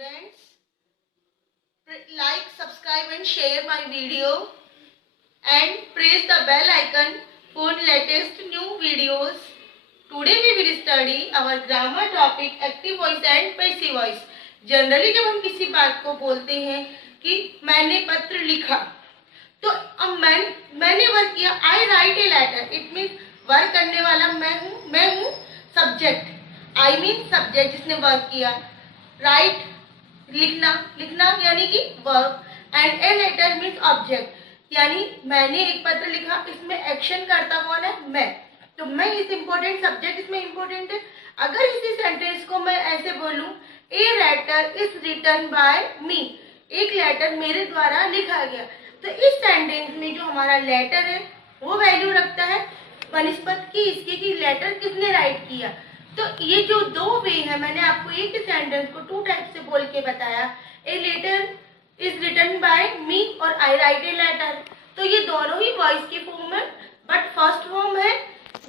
students, like, subscribe and share my video and press the bell icon for latest new videos. Today we will study our grammar topic active voice and passive voice. Generally जब हम किसी बात को बोलते हैं कि मैंने पत्र लिखा, तो अब मैंने वर्क किया, I write a letter, it mean work करने वाला मैं हूँ सब्जेक्ट, आई मीन सब्जेक्ट जिसने वर्क किया, राइट लिखना यानी कि work, and a letter means object, यानी मैंने एक पत्र लिखा, इसमें एक्शन करता कौन है, मैं, तो मैं इज इम्पोर्टेंट, सब्जेक्ट इसमें इम्पोर्टेंट है। अगर इसी सेंटेंस को मैं ऐसे बोलूं, a letter is written by me, एक लेटर मेरे द्वारा लिखा गया, तो इस सेंटेंस में जो हमारा लेटर है वो वैल्यू रखता है बनिस्बत की इसके कि लेटर किसने राइट किया। तो ये जो दो वे है, मैंने आपको एक सेंटेंस को टू टाइप से बोल के बताया, a letter is written by me और आई राइट ए लेटर, तो ये दोनों ही वॉइस के फॉर्म है, बट फर्स्ट फॉर्म है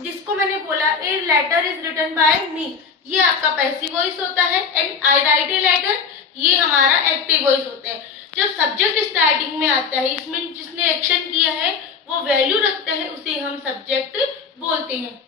जिसको मैंने बोला a letter is written by me, ये आपका पैसिव वॉइस होता है, and I write a letter ये हमारा एक्टिव वॉइस होता है। जब सब्जेक्ट स्टार्टिंग में आता है, इसमें जिसने एक्शन किया है वो वैल्यू रखता है, उसे हम सब्जेक्ट बोलते हैं।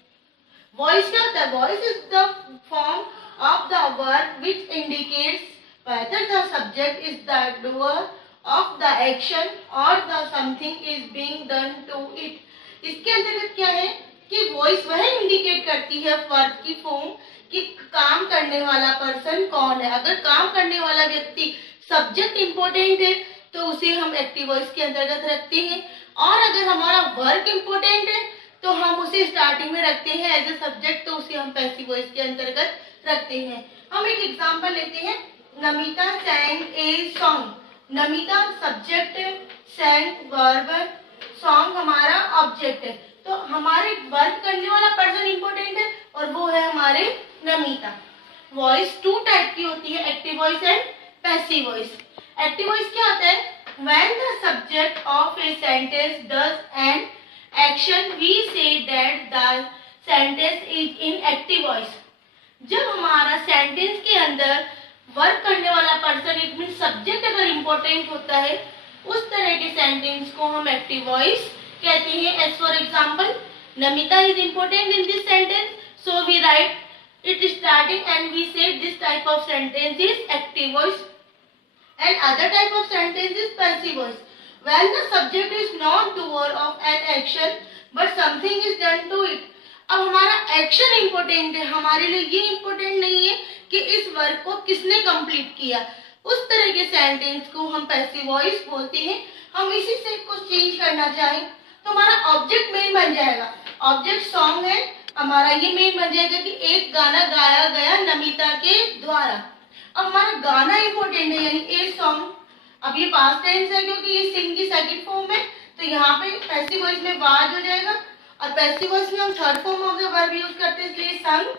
वॉइस क्या होता है? Voice is the form of the word which indicates whether the subject is the doer of the action or the something is being done to it। इसके अंतर्गत क्या है कि वॉइस वह इंडिकेट करती है वर्ब की फॉर्म कि काम करने वाला पर्सन कौन है। अगर काम करने वाला व्यक्ति सब्जेक्ट इंपॉर्टेंट है तो उसे हम एक्टिव वॉइस के अंतर्गत रखते हैं, और अगर हमारा वर्क इंपॉर्टेंट है तो हम उसे स्टार्टिंग में रखते हैं एज ए सब्जेक्ट, तो उसे हम पैसिव वॉइस के अंतर्गत रखते हैं। हम एक एग्जांपल लेते हैं, Namita sang a song, Namita subject है, sang वर्ब है, सॉन्ग हमारा ऑब्जेक्ट है, तो हमारे वर्क करने वाला पर्सन इंपॉर्टेंट है और वो है हमारे नमिता। वॉइस टू टाइप की होती है, active voice and passive voice. Active voice क्या होता है? When the subject of a sentence does an action, we say that the sentence is in active voice। जब हमारा सेंटेंस के अंदर वर्क करने वाला पर्सन, इट मीन सब्जेक्ट अगर इम्पोर्टेंट होता है, उस तरह के सेंटेंस को हम एक्टिव वॉइस कहते हैं। As for example, Namita is important in this sentence, so we write it starting and we say this type of sentence is active voice, and other type of sentence is passive voice। When the subject is not doer of an action but something is done to it। अब हमारा action important है, हमारे लिए ये important नहीं है कि इस वर्क को किसने कंप्लीट किया, उस तरह के सेंटेंस को हम पैसिव वॉइस बोलते हैं। हम इसी से कुछ चेंज करना चाहें तो हमारा ऑब्जेक्ट मेन बन जाएगा, ऑब्जेक्ट सॉन्ग है हमारा, ये मेन बन जाएगा कि एक गाना गाया गया नमिता के द्वारा। अब हमारा गाना इंपॉर्टेंट है, यानी ए सॉन्ग, अब ये पास्ट टेंस है क्योंकि ये सिंग की सेकंड फॉर्म है, तो यहाँ पे पैसिव वॉइस में वाज हो जाएगा, और पैसिव वॉइस में हम third form of the verb use करते हैं, इसलिए संग।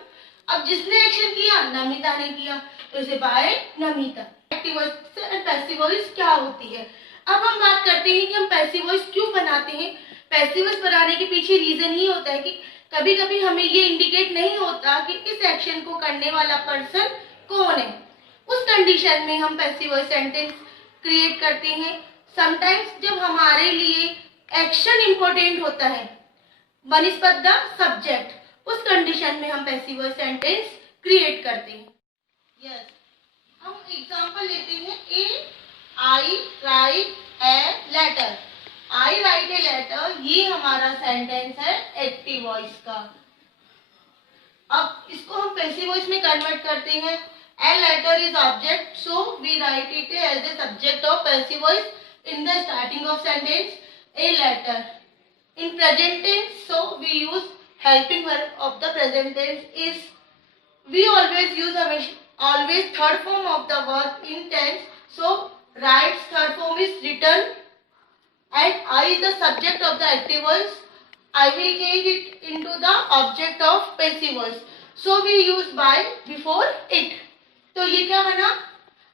अब जिसने एक्शन किया, नमिता ने किया, तो इसे by Namita. Active voice and passive voice क्या होती है? अब हम बात करते हैं कि हम पैसिव वॉइस क्यों बनाते हैं। पैसिव वॉइस बनाने के पीछे रीजन ही होता है कि कभी कभी हमें ये इंडिकेट नहीं होता कि इस एक्शन को करने वाला पर्सन कौन है, उस कंडीशन में हम पैसिव वॉइस सेंटेंस क्रिएट करते हैं। समटाइम्स जब हमारे लिए एक्शन इंपॉर्टेंट होता है बनिस्बत द सब्जेक्ट, उस कंडीशन में हम पैसिव वॉइस सेंटेंस क्रिएट करते हैं। यस, हम एग्जांपल लेते हैं, a I write a letter, I write a letter, ये हमारा सेंटेंस है एक्टिव वॉइस का। अब इसको हम पैसिव वॉइस में कन्वर्ट करते हैं। A letter is object, so we write it as a subject of passive voice in the starting of sentence, a letter। In present tense, so we use helping verb of the present tense is, we always use always third form of the verb in tense, so writes third form is written, and I is the subject of the active voice, I will change it into the object of passive voice, so we use by before it। तो ये क्या बना?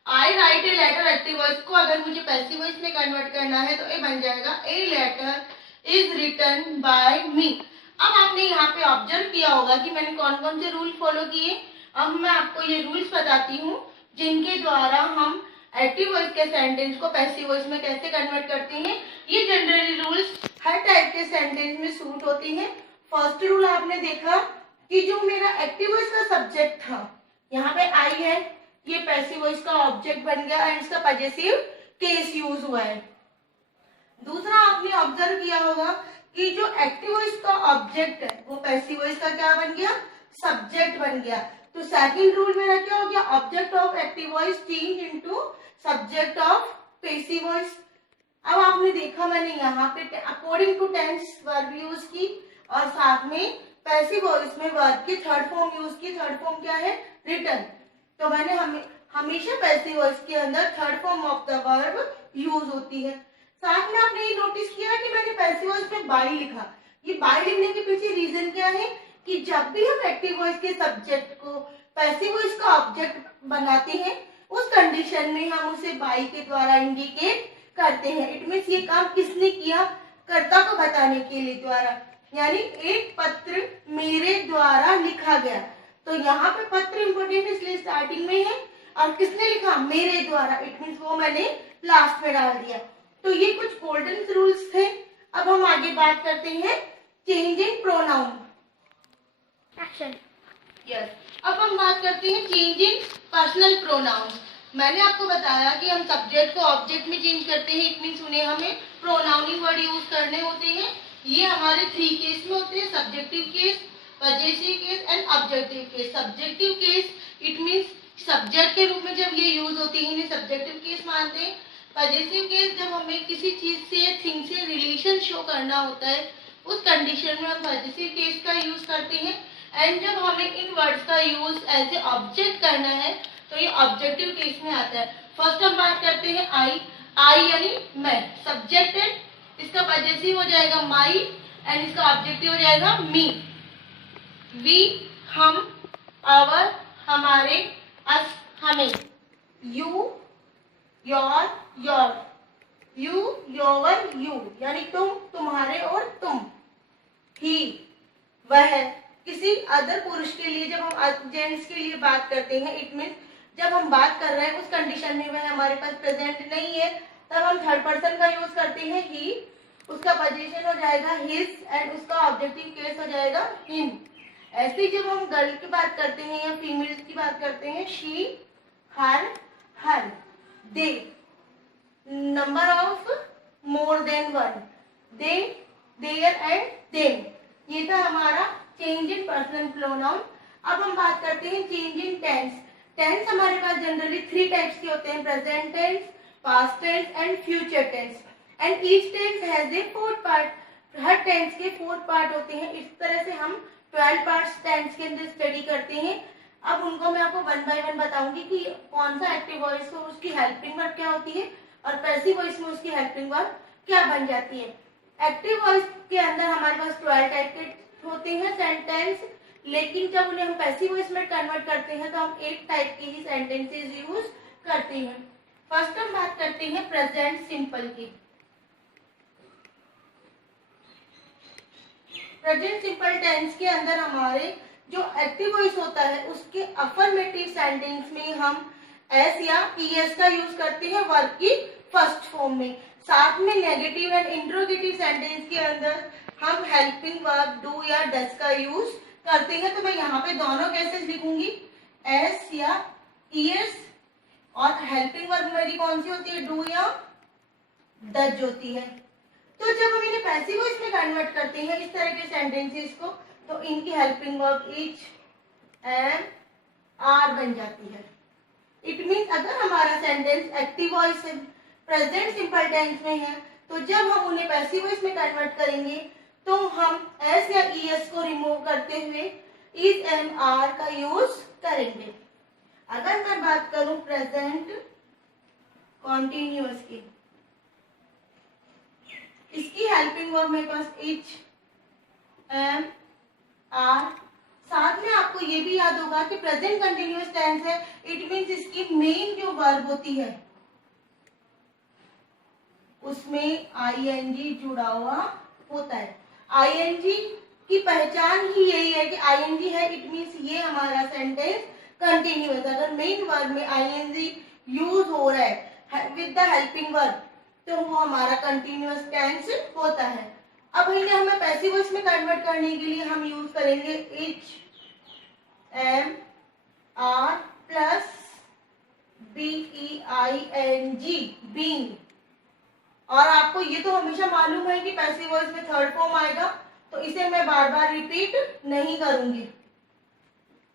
I write a letter active voice को अगर मुझे passive voice में convert करना है तो ये बन जाएगा a letter is written by me. अब आपने यहाँ पे ऑब्जर्व किया होगा कि मैंने कौन कौन से रूल फॉलो किए। अब मैं आपको ये रूल्स बताती हूँ जिनके द्वारा हम एक्टिव वॉइस के सेंटेंस को पैसिव वॉइस में कैसे कन्वर्ट करते हैं। ये जनरली रूल्स हर टाइप के सेंटेंस में सूट होती हैं। फर्स्ट रूल आपने देखा कि जो मेरा एक्टिव वॉइस का सब्जेक्ट था, यहाँ पे आई है, ये पैसिव वॉइस का ऑब्जेक्ट बन गया एंड इसका पजेसिव केस यूज हुआ है। दूसरा आपने ऑब्जर्व किया होगा कि जो एक्टिव वॉइस का ऑब्जेक्ट है वो पैसिव वॉइस का क्या बन गया, सब्जेक्ट बन गया। तो सेकंड रूल मेरा क्या हो गया, object of active voice change into subject of passive voice. अब आपने देखा मैंने यहाँ पे according to tense verb use की और साथ में पैसिव वॉइस में वर्ब की थर्ड फॉर्म यूज की। थर्ड फॉर्म क्या है, रिटर्न। तो मैंने हमेशा पैसिव वॉइस के अंदर third form of the verb use होती है। साथ में आपने ये नोटिस किया कि मैंने पैसिव वॉइस में बाई लिखा। ये बाई लिखने के पीछे रीजन क्या है कि जब भी हम एक्टिव वॉइस के सब्जेक्ट को पैसिव वॉइस का ऑब्जेक्ट बनाते हैं उस कंडीशन में हम उसे बाई के द्वारा इंडिकेट करते हैं। इट मीन्स ये काम किसने किया, कर्ता को बताने के लिए द्वारा, यानी एक पत्र मेरे द्वारा लिखा गया। तो यहाँ पे पत्र इंपोर्टेंट इसलिए स्टार्टिंग में है और किसने लिखा, मेरे द्वारा। इट मीन्स वो मैंने लास्ट में डाल दिया। तो ये कुछ गोल्डन रूल्स थे। अब हम आगे बात करते हैं change in pronoun. Action. Yes, अब हम बात करते हैं चेंज इन पर्सनल प्रोनाउन। मैंने आपको बताया कि हम सब्जेक्ट को ऑब्जेक्ट में चेंज करते हैं। इट मीन्स उन्हें हमें प्रोनाउनिंग वर्ड यूज करने होते हैं। ये हमारे 3 केस में होते हैं, subjective case, possessive case and objective case. Subjective case it means subject के रूप में जब ये यूज होती है इन्हें सब्जेक्टिव केस मानते हैं। पजेसिव केस जब हमें किसी चीज से, थिंग से रिलेशन शो करना होता है उस कंडीशन में हम पजेसिव केस का यूज करते हैं। एंड जब हमें इन वर्ड्स का यूज एज ए ऑब्जेक्ट करना है तो ये ऑब्जेक्टिव केस में आता है। फर्स्ट हम बात करते हैं आई। आई यानी मैं, सब्जेक्ट है, इसका पजेसिव हो जाएगा माई एंड इसका ऑब्जेक्टिव हो जाएगा मी। वी हम, आवर हमारे, अस हमें, you your your, you your you यानी तुम तुम्हारे और तुम, ही वह। किसी अदर पुरुष के लिए जब हम जेंट्स के लिए बात करते हैं इट मीन्स जब हम बात कर रहे हैं उस कंडीशन में वह हमारे पास प्रेजेंट नहीं है तब हम थर्ड पर्सन का यूज करते हैं ही। उसका पोजीशन हो जाएगा हिज एंड उसका ऑब्जेक्टिव केस हो जाएगा हिम। ऐसे जब हम गर्ल की बात करते हैं या फीमेल की बात करते हैं she, her, her, they, number of more than one, they, their and them. ये था हमारा चेंज इन पर्सनल प्रोनाउन। अब हम बात करते हैं चेंज इन टेंस। टेंस हमारे पास जनरली 3 टाइप्स के होते हैं, present tense, past tense and future tense. And each tense has a 4 part. हर टेंस के 4 पार्ट होते हैं। इस तरह से हम 12 पार्ट्स टेंस के अंदर स्टडी करते हैं। अब उनको मैं आपको 1 बाय 1 बताऊंगी कि कौन सा एक्टिव वॉइस को उसकी हेल्पिंग वर्ब क्या होती है और पैसिव वॉइस में उसकी हेल्पिंग वर्ब क्या बन जाती है। एक्टिव वॉइस के अंदर हमारे पास 12 टाइप के होते हैं सेंटेंस, लेकिन जब उन्हें हम पैसिव वॉइस में कन्वर्ट करते हैं तो हम 8 टाइप के ही सेंटेंसेस यूज करते हैं। फर्स्ट हम बात करते हैं प्रेजेंट सिंपल की। प्रेजेंट सिंपल टेंस के अंदर हमारे जो एक्टिव वॉइस होता है उसके अफर्मेटिव सेंटेंस में हम एस या ईएस का यूज करते हैं वर्ब की फर्स्ट फॉर्म में। साथ में नेगेटिव एंड इंट्रोगेटिव सेंटेंस के अंदर हम हेल्पिंग वर्ब डू या डज का यूज करते हैं। तो मैं यहाँ पे दोनों केसेस लिखूंगी, एस या ईएस, और हेल्पिंग वर्ब मेरी कौन सी होती है, डू या डज होती है। तो जब हम इन्हें पैसिव वॉइस में कन्वर्ट करते हैं इस तरह के सेंटेंसेस को तो इनकी helping verb is, am, are बन जाती है। इट मीन्स अगर हमारा सेंटेंस एक्टिव वॉइस से प्रेजेंट सिंपल टेंस में है तो जब हम उन्हें पैसिव वॉइस में कन्वर्ट करेंगे तो हम एस या ईएस को रिमूव करते हुए इज, एम, आर का यूज करेंगे। अगर मैं बात करूं प्रेजेंट कॉन्टिन्यूअस की, इसकी हेल्पिंग वर्ब मेरे पास इज, एम, आर। साथ में आपको ये भी याद होगा कि प्रेजेंट कंटिन्यूअस टेंस है, इट मीन्स इसकी मेन जो वर्ब होती है उसमें आईएनजी जुड़ा हुआ होता है। आईएनजी की पहचान ही यही है कि आईएनजी है, इट मीन्स ये हमारा सेंटेंस कंटिन्यूअस। अगर मेन वर्ब में आईएनजी यूज हो रहा है विद द हेल्पिंग वर्ब तो वो हमारा कंटिन्यूअस टेंस होता है। अब इन्हें हमें पैसिव वॉइस में कन्वर्ट करने के लिए हम यूज करेंगे is am are plus BEING being. और आपको ये तो हमेशा मालूम है कि पैसिव वॉइस में थर्ड फॉर्म आएगा, तो इसे मैं बार बार रिपीट नहीं करूंगी।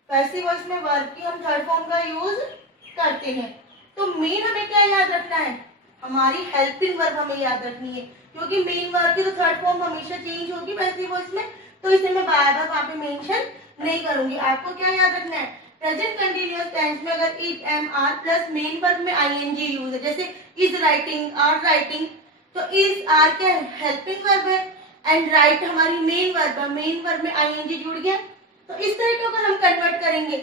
पैसिव वॉइस में वर्ब की हम थर्ड फॉर्म का यूज करते हैं। तो मेन हमें क्या याद रखना है, हमारी हेल्पिंग वर्ब हमें याद रखनी है, क्योंकि मेन वर्ब की तो थर्ड फॉर्म हमेशा चेंज होगी पैसिव वॉइस में, तो इसे मैं बार बार वहां पे मेंशन नहीं करूंगी। आपको क्या याद रखना है, प्रेजेंट कंटिन्यूअस टेंस में अगर is am are plus main verb में आईएनजी यूज है, जैसे इज राइटिंग आर राइटिंग, तो इज आर क्या है, हेल्पिंग वर्ब है, एंड राइट हमारी मेन वर्ब है, मेन वर्ब में आईएनजी जुड़ गया। तो इस तरह को अगर हम कन्वर्ट करेंगे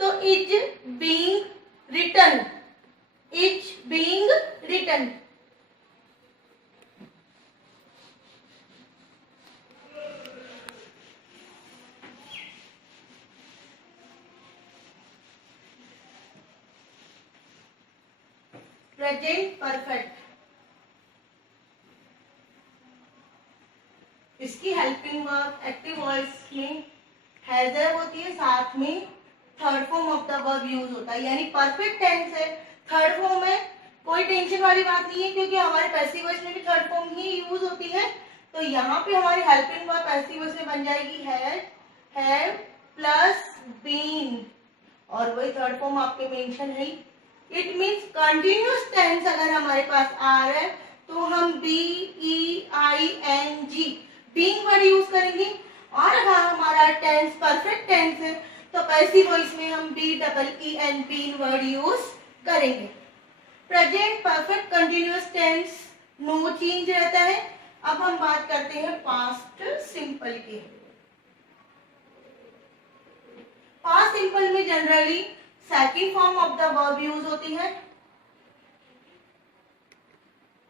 तो is being written, is being written. Present perfect, इसकी हेल्पिंग वर्ब एक्टिव वॉइस में हैजर होती है, साथ में third form of the verb use होता है, यानी परफेक्ट टेंस है। थर्ड फॉर्म में कोई टेंशन वाली बात नहीं है, क्योंकि हमारे पैसिव वॉइस में भी थर्ड फॉर्म ही यूज होती है। तो यहाँ पे हमारी हेल्पिंग वर्ब पैसिव वॉइस में बन जाएगी हैव प्लस बीन, और वही थर्ड फॉर्म आपके मेंशन है। इट मीन्स कंटिन्यूअस टेंस अगर हमारे पास आ रहा है तो हम BEING बीइंग वर्ड यूज करेंगे, और अगर हमारा टेंस परफेक्ट टेंस है तो पैसिव वॉइस में हम BEEN बीइंग वर्ड यूज करेंगे। Present perfect continuous tense no change रहता है। अब हम बात करते हैं पास्ट सिंपल की। पास्ट सिंपल में generally second form of the verb use होती है,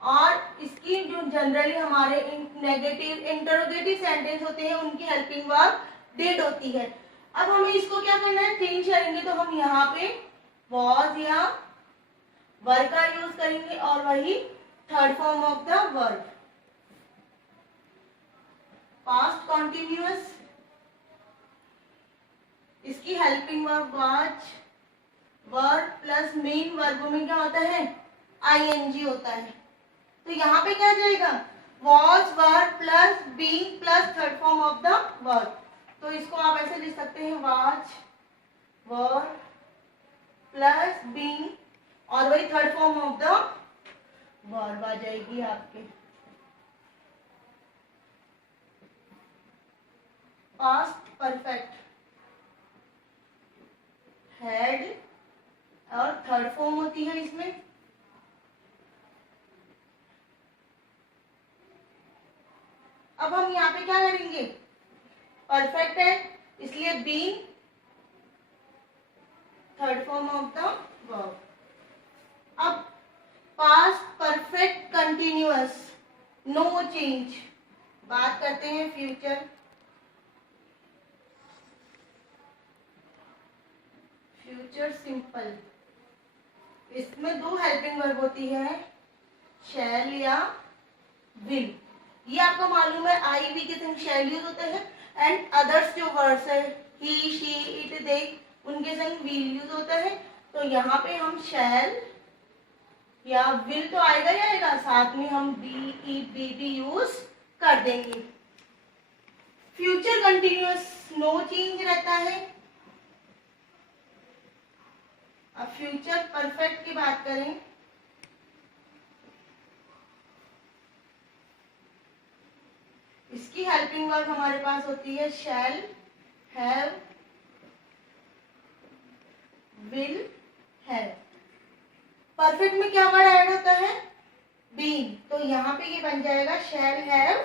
और इसकी जो जनरली हमारे नेगेटिव इंटरोगेटिव सेंटेंस होते हैं उनकी हेल्पिंग वर्ब डिड होती है। अब हमें इसको क्या करना है, चेंज करेंगे, तो हम यहाँ पे वॉज या वर्ब का यूज करेंगे और वही third form of the verb. Past continuous, इसकी helping verb was, verb plus main verb में क्या होता है, आईएनजी होता है। तो यहाँ पे क्या जाएगा, was verb plus being plus third form of the verb. तो इसको आप ऐसे लिख सकते हैं, वाज वर्ब प्लस बीइंग और वही third form of the verb आ जाएगी आपके। पास्ट परफेक्ट हैड और थर्ड फॉर्म होती है इसमें। अब हम यहाँ पे क्या करेंगे, परफेक्ट है इसलिए being third form of the verb. अब past perfect continuous no change, बात करते हैं फ्यूचर। फ्यूचर सिंपल, इसमें दो हेल्पिंग वर्ब होती है, शैल या विल। ये आपको मालूम है, आई वी के संग शैल यूज होते हैं, एंड अदर्स जो वर्ड्स है ही शी इट दे उनके संग विल यूज होता है। तो यहाँ पे हम शैल या विल तो आएगा ही आएगा, साथ में हम BE यूज कर देंगे। फ्यूचर कंटिन्यूअस नो चेंज रहता है। अब फ्यूचर परफेक्ट की बात करें, इसकी हेल्पिंग वर्ब हमारे पास होती है शैल, हैव, विल, हैव। परफेक्ट में क्या वर्ड ऐड होता है, बीन, तो यहाँ पे ये बन जाएगा shall have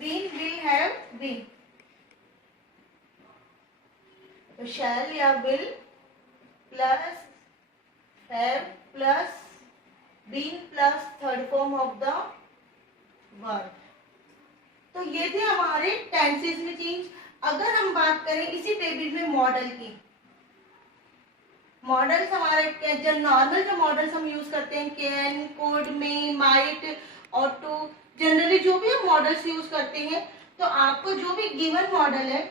been, will have been. तो शैल या will plus have plus been plus third form of the verb. तो ये थे हमारे टेंसेस में चेंज। अगर हम बात करें इसी टेबल में मॉडल की, मॉडल्स हमारे जो नॉर्मल जो मॉडल्स हम यूज करते हैं, कैन, कोड में, माइट, ऑटो, जनरली जो भी हम मॉडल्स यूज करते हैं, तो आपको जो भी गिवन मॉडल है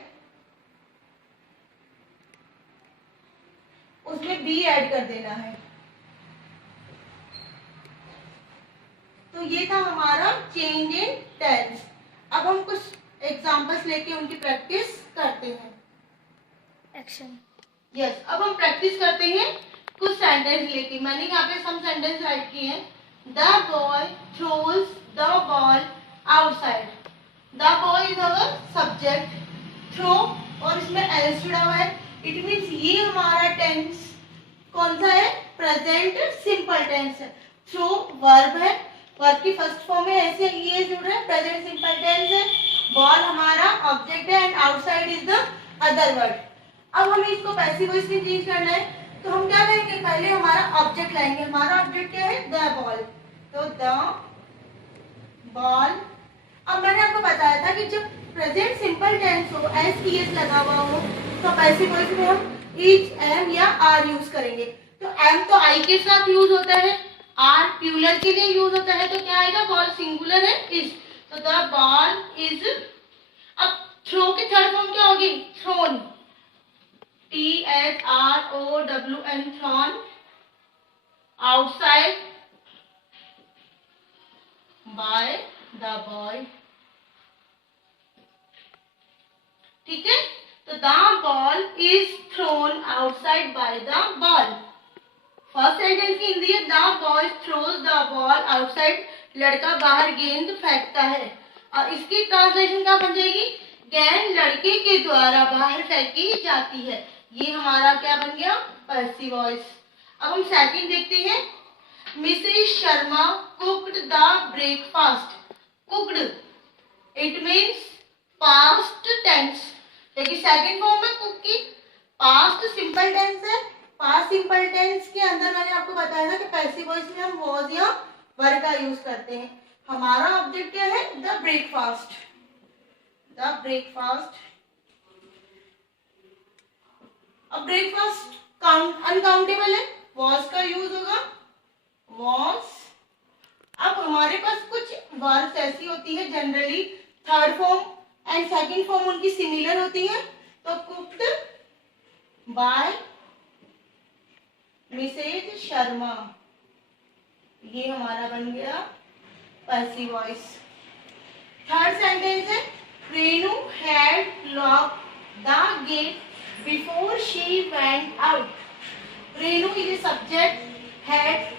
उसमें बी ऐड कर देना है। तो ये था हमारा चेंज इन टेंस। अब हम कुछ एग्जांपल्स लेके उनकी प्रैक्टिस करते हैं। एक्शन। यस, अब हम प्रैक्टिस करते हैं कुछ सेंटेंस लेके। मैंने यहाँ पे सम सेंटेंस राइट किए हैं। The boy throws the ball outside. The boy is our subject, throw और इसमें एल्स जुड़ा हुआ है। इट मीन्स ये हमारा टेंस कौन सा है? प्रेजेंट सिंपल टेंस है। थ्रो वर्ब है, वर्ब की फर्स्ट फॉर्म में ऐसे ये जुड़ रहा है, प्रेजेंट सिंपल टेंस है। बॉल हमारा ऑब्जेक्ट है and outside is the other word. अब हमें इसको पैसिव वॉइस में चेंज करना है, तो हम क्या करेंगे? पहले हमारा ऑब्जेक्ट लाएंगे। हमारा ऑब्जेक्ट क्या है? The ball. तो द बॉल। अब मैंने आपको बताया था कि जब प्रेजेंट सिंपल टेंस हो, एस टी एस लगा हुआ हो, तो पैसिव वॉइस में हम इज, एम या आर यूज करेंगे। तो एम तो आई के साथ यूज होता है, आर प्लूरल के लिए यूज होता है, तो क्या आएगा? बॉल सिंगुलर है, इज। तो द बॉल इज। अब थ्रो की थर्ड फॉर्म क्या होगी? Thrown, THROWN, thrown, outside by the boy. ठीक है, तो the ball is thrown outside by the ball. First sentence की हिंदी है the boy throws the ball outside, लड़का बाहर गेंद फेंकता है। और इसकी ट्रांसलेशन क्या बन जाएगी? गेंद लड़के के द्वारा बाहर फेंकी जाती है। ये हमारा क्या बन गया? Passive voice. अब हम सेकंड देखते हैं। Mrs Sharma cooked the breakfast. Cooked it means past tense, देखिए सेकंड फॉर्म में कुक की, पास्ट सिंपल टेंस है। पास्ट सिंपल टेंस के अंदर मैंने आपको बताया था कि पैसिव वॉइस में हम वॉज या वर का यूज करते हैं। हमारा ऑब्जेक्ट क्या है? The breakfast. The breakfast. अब ब्रेकफास्ट अनकाउंटेबल है, वॉज का यूज होगा, वॉज। अब हमारे पास कुछ वर्ड्स ऐसी होती है generally third form and second form उनकी सिमिलर होती है। तो कुक्ड बाय मिसेज शर्मा, ये हमारा बन गया पैसिव वॉइस। थर्ड सेंटेंस है Renu had lock the gate before she went out. Renu is subject, had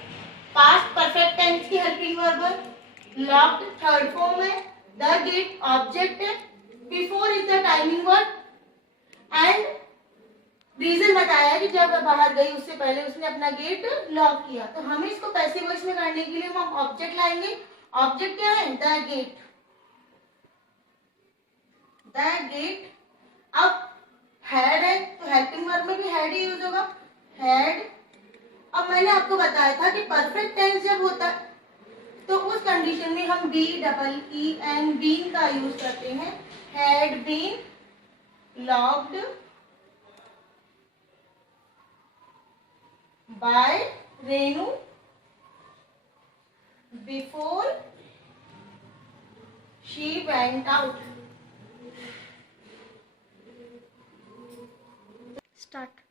past perfect tense की हेल्पिंग वर्ब है, लॉक्ड थर्ड फॉर्म है, द गेट ऑब्जेक्ट है, before is the timing word and reason बताया कि जब वह बाहर गई उससे पहले उसने अपना गेट लॉक किया। तो हमें इसको पैसिव वॉइस में करने के लिए हम ऑब्जेक्ट लाएंगे। ऑब्जेक्ट क्या है? The gate. The gate. अब हैड है तो हेल्पिंग वर्ब में भी हैड ही यूज होगा, हैड। अब मैंने आपको बताया था कि परफेक्ट टेंस जब होता है तो उस कंडीशन में हम B double E N been का यूज करते हैं। Had been locked by Renu before she went out. Start.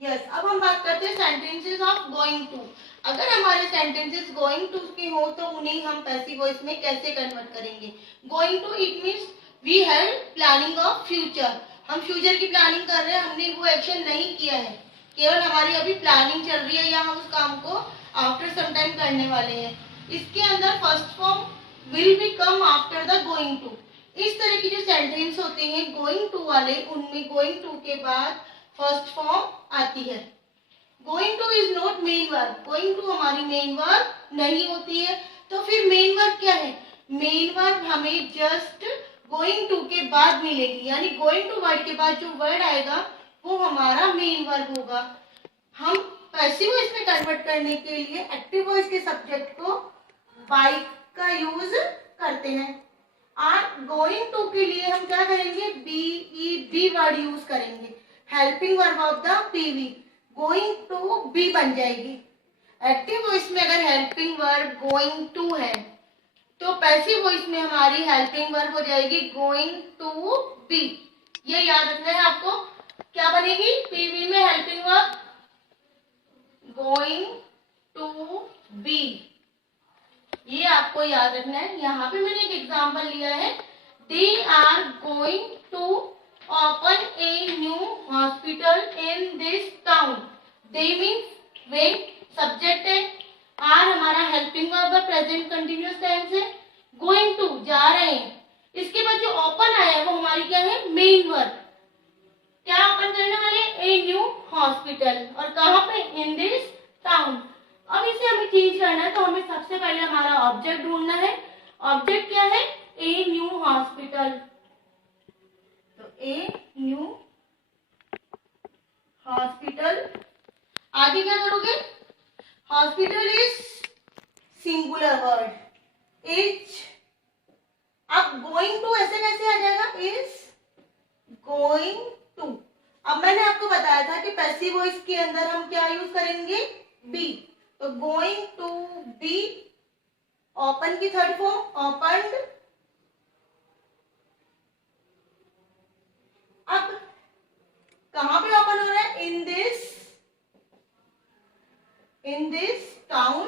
Yes, अब हम बात करते हैं सेंटेंसेस ऑफ गोइंग टू। अगर हमारे सेंटेंसेस गोइंग टू के हो तो उन्हें हम पैसिव वॉइस में कैसे कन्वर्ट करेंगे? Going to it means we have planning of future. हम फ्यूचर की प्लानिंग कर रहे हैं, हमने वो एक्शन नहीं किया है, केवल हमारी अभी प्लानिंग चल रही है या हम उस काम को आफ्टर सम टाइम करने वाले हैं। इसके अंदर first form will be come after the going to. इस तरह की जो सेंटेंस होते हैं गोइंग टू वाले, उनमें गोइंग टू के बाद फर्स्ट फॉर्म आती है। Going to is not main verb, going to हमारी मेन वर्ब नहीं होती है। तो फिर मेन वर्ब क्या है? मेन वर्ब हमें जस्ट गोइंग टू के बाद मिलेगी, यानी गोइंग टू वर्ड के बाद जो वर्ड आएगा वो हमारा मेन वर्ब होगा। हम पैसिव वॉइस में कन्वर्ट करने के लिए एक्टिव वॉइस के सब्जेक्ट को बाइक का यूज करते हैं। और गोइंग टू के लिए हम क्या करेंगे? बी वर्ड यूज करेंगे, helping verb of the PV. Going to be बन जाएगी। एक्टिव वॉइस में अगर हेल्पिंग वर्ब गोइंग टू है तो पैसिव वॉइस में हमारी हेल्पिंग वर्ब हो जाएगी गोइंग टू बी। ये याद रखना है आपको। क्या बनेगी पीवी में helping verb going to be. ये आपको याद रखना है। यहाँ पे मैंने एक एग्जांपल लिया है, they are going to open a new hospital in this town. They means वे, सब्जेक्ट है, आर हमारा हेल्पिंग वर्ब है, प्रेजेंट कंटिन्यूअस टेंस है, गोइंग टू जा रहे हैं। इसके बाद जो ओपन आया है वो हमारी क्या है, मेन वर्ब। क्या ओपन करने वाले, ए न्यू हॉस्पिटल, और कहाँ पे, इन दिस टाउन। अब इसे हमें चेंज करना है तो हमें सबसे पहले हमारा ऑब्जेक्ट ढूंढना है। ऑब्जेक्ट क्या है, ए न्यू हॉस्पिटल। तो ए न्यू हॉस्पिटल, आगे क्या करोगे, hospital is singular word, is. अब गोइंग टू ऐसे कैसे आ जाएगा, इज गोइंग टू। अब मैंने आपको बताया था कि पैसिव वॉइस के अंदर हम क्या यूज करेंगे, बी। तो गोइंग टू बी, ओपन की थर्ड फॉर्म ओपन्ड। अब कहां पे ओपन हो रहा है, इन दिस टाउन।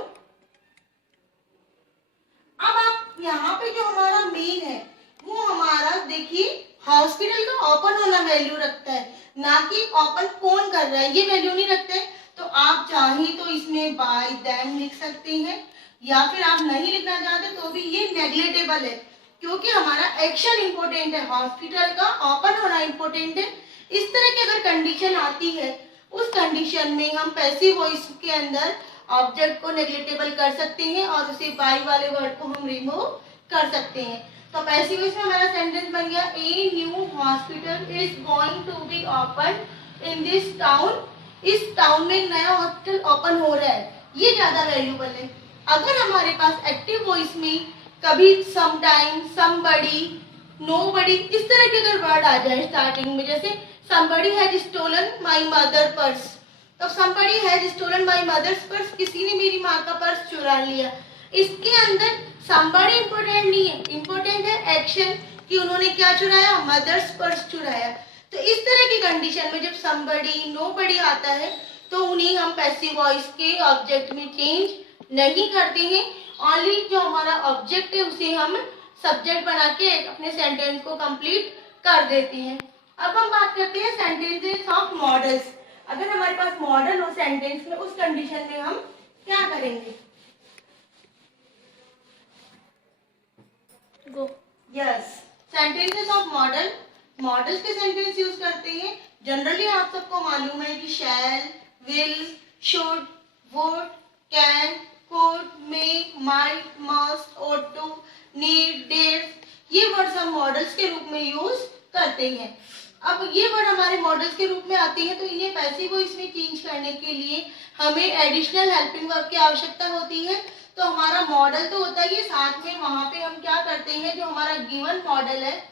अब आप यहाँ पे जो हमारा मेन है वो हमारा देखिए हॉस्पिटल का ओपन होना वैल्यू रखता है, ना कि ओपन कौन कर रहा है, ये वैल्यू नहीं रखते। तो आप चाहे तो इसमें बाय देम लिख सकते हैं, या फिर आप नहीं लिखना चाहते तो भी ये नेग्लेक्टेबल है, क्योंकि हमारा एक्शन इंपॉर्टेंट है, हॉस्पिटल का ओपन होना इंपॉर्टेंट है। इस तरह की अगर कंडीशन आती है, उस कंडीशन में हम पैसिव वॉइस के अंदर ऑब्जेक्ट को नेग्लेक्टेबल कर सकते हैं और उसे बाय वाले वर्ड को हम रिमूव कर सकते हैं। तो पैसिव वॉइस में हमारा सेंटेंस बन गया, a new hospital is going to be open in this town. इस टाउन में एक नया हॉस्पिटल ओपन हो रहा है, ये ज्यादा वैल्यूबल है। अगर हमारे पास एक्टिव वॉइस में कभी समटाइम, समबडी, नोबडी, इस तरह के अगर वर्ड आ जाए स्टार्टिंग में, जैसे somebody has stolen my mother purse, तो somebody has stolen my mother's purse, किसी ने मेरी माँ का पर्स चुरा लिया। इसके अंदर somebody इम्पोर्टेंट नहीं है, इम्पोर्टेंट है एक्शन कि उन्होंने क्या चुराया, मदर्स पर्स चुराया। तो इस तरह की कंडीशन में जब somebody, nobody आता है तो उन्हें हम पैसिव वॉइस के ऑब्जेक्ट में चेंज नहीं करते हैं। ओनली जो हमारा ऑब्जेक्ट है उसे हम सब्जेक्ट बना के अपने सेंटेंस को कंप्लीट कर देते हैं। अब हम बात करते हैं सेंटेंसेस ऑफ मॉडल्स। अगर हमारे पास मॉडल हो सेंटेंस में, उस कंडीशन में हम क्या करेंगे, go. Yes, sentences of modal, modals के सेंटेंस यूज करते हैं। जनरली आप सबको मालूम है कि shall, will, should, would, can, could, may, might, must, ought to, need, dare, ये वर्ड्स हम मॉडल्स के रूप में यूज करते हैं। अब ये वर्ड हमारे मॉडल्स के रूप में आते हैं तो इन्हें पैसिव वॉइस में चेंज करने के लिए हमें एडिशनल हेल्पिंग वर्ब की आवश्यकता होती है। तो हमारा मॉडल तो होता ही है, साथ में वहां पे हम क्या करते हैं, जो हमारा गिवन मॉडल है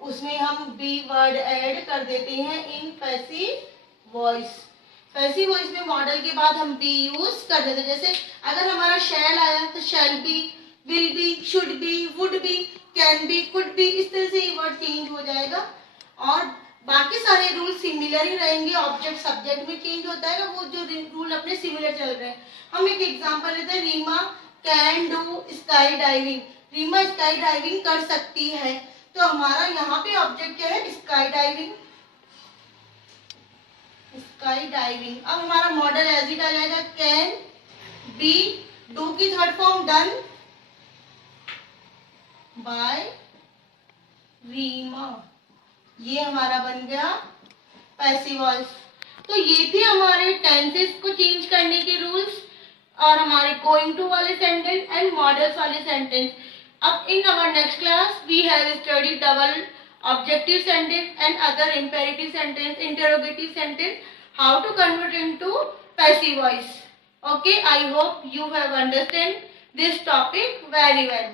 उसमें हम बी वर्ड ऐड कर देते हैं in passive voice. Passive voice में मॉडल के बाद हम बी यूज कर देते हैं। जैसे अगर हमारा शैल आया तो shall be, will be, should be, would be, can be, could be, इस तरह से ये वर्ड चेंज हो जाएगा। और बाकी सारे रूल सिमिलर ही रहेंगे, ऑब्जेक्ट सब्जेक्ट में चेंज होता है, वो जो रूल अपने सिमिलर चल रहे हैं। हम एक एग्जांपल लेते हैं, Reema can do skydiving, Reema skydiving कर सकती है। तो हमारा यहाँ पे ऑब्जेक्ट क्या है, स्काई डाइविंग, स्काई डाइविंग। अब हमारा मॉडल एज इट आ जाएगा, कैन बी, डू की third form done by Reema, ये हमारा बन गया पैसिव वॉइस। तो ये थे हमारे टेंसेस को चेंज करने के रूल्स और हमारे गोइंग टू वाले सेंटेंस एंड मॉडल्स वाले सेंटेंस। अब in our next class we have study double objective sentence and other imperative sentence, interrogative sentence, how to convert into passive voice. Okay, I hope you have understand this topic very well.